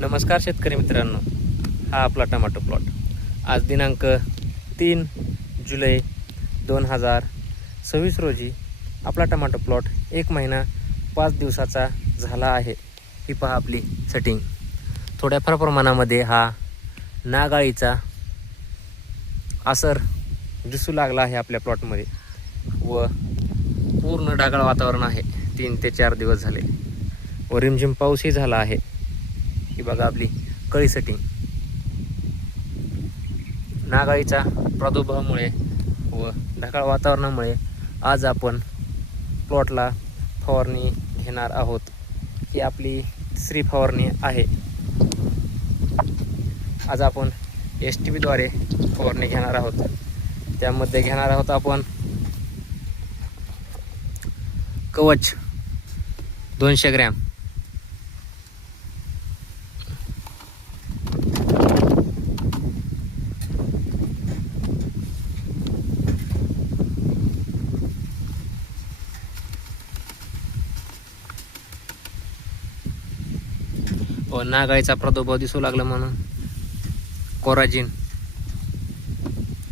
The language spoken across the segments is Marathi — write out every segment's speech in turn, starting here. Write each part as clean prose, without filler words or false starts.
नमस्कार शेतकरी मित्रांनो, हा आपला टमाटो प्लॉट. आज दिनांक 3 जुलै 2026 रोजी आपला टमाटो प्लॉट 1 महिना 5 दिवसाचा झाला आहे. ही पहा आपली सेटिंग. थोड्याफार प्रमाणामध्ये हा नागाळीचा असर दिसू लागला आहे आपल्या प्लॉटमध्ये व पूर्ण ढगाळ वातावरण आहे. 3 ते 4 दिवस झाले व रिमझिम पाऊसही झाला आहे. ही बघा आपली कळी सेटिंग. नागाळीचा प्रादुर्भावामुळे व ढगाळ वातावरणामुळे आज आपण प्लॉटला फवारणी घेणार आहोत. ही आपली तिसरी फवारणी आहे. आज आपण STP-द्वारे फवारणी घेणार आहोत. त्यामध्ये घेणार आहोत आपण कवच 200 ग्रॅम, व नागाळीचा प्रादुर्भाव दिसू लागला म्हणून कोराजिन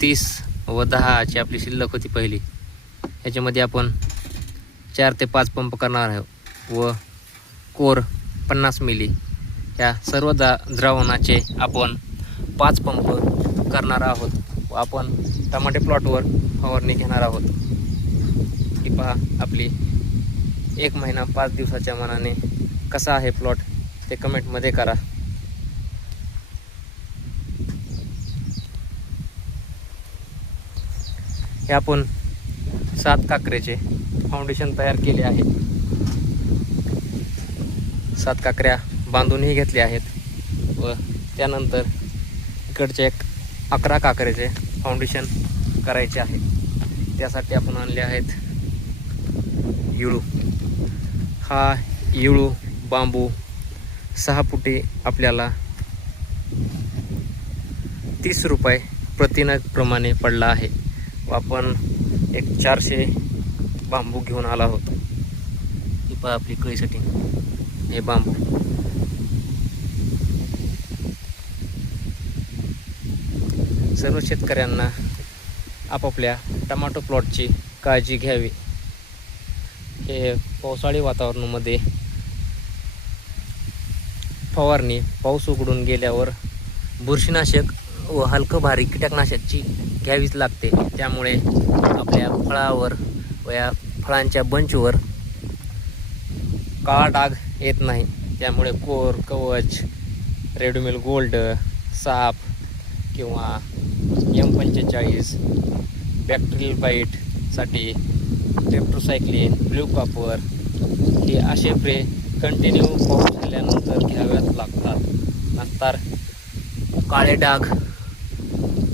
30 व 10 ची आपली शिल्लक होती पहिली. ह्याच्यामध्ये आपण 4 ते 5 पंप करणार आहोत व कोर 50 मिली ह्या सर्व द्रावणाचे आपण 5 पंप करणार आहोत व आपण टमाटे प्लॉटवर फवारणी घेणार आहोत. ही पहा आपली 1 महिना 5 दिवसाच्या मानाने कसा आहे प्लॉट ते कमेंटमध्ये करा. हे आपण 7 काकऱ्याचे फाउंडेशन तयार केले आहे. 7 काकऱ्या बांधूनही घेतल्या आहेत व त्यानंतर इकडचे 11 काकऱ्याचे फाउंडेशन करायचे आहे. त्यासाठी आपण आणले आहेत इळू. हा इळू बांबू 6 फुटी आपल्याला 30 रुपये प्रतिनग प्रमाणे पडला आहे व आपण 400 बांबू घेऊन आला आहोत. ही पहा आपली कळी सेटिंग. हे बांबू सर्व शेतकऱ्यांना आपापल्या टमाटो प्लॉटची काळजी घ्यावी. हे पावसाळी वातावरणामध्ये फवारणी पाऊस उघडून गेल्यावर बुरशीनाशक व हलकं भारी कीटकनाशकची घ्यावीच लागते. त्यामुळे आपल्या फळावर व या फळांच्या बंचवर काळा डाग येत नाही. त्यामुळे कोर, कवच, रेडोमिल गोल्ड, साप किंवा M45 बॅक्टेरियल बाईटसाठी टेट्रासाइक्लिन, ब्ल्यू कॉपर हे असे स्प्रे कंटिन्यू पाऊस झाल्यानंतर घ्याव्याच लागतात. नंतर काळे डाग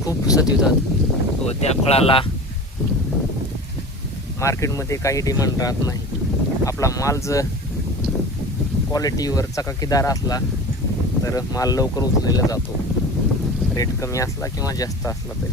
खूप सतवितात व त्या फळाला मार्केटमध्ये काही डिमांड राहत नाही. आपला माल जर क्वालिटीवर चकाकीदार असला तर माल लवकर उचलला जातो, रेट कमी असला किंवा जास्त असला तरी.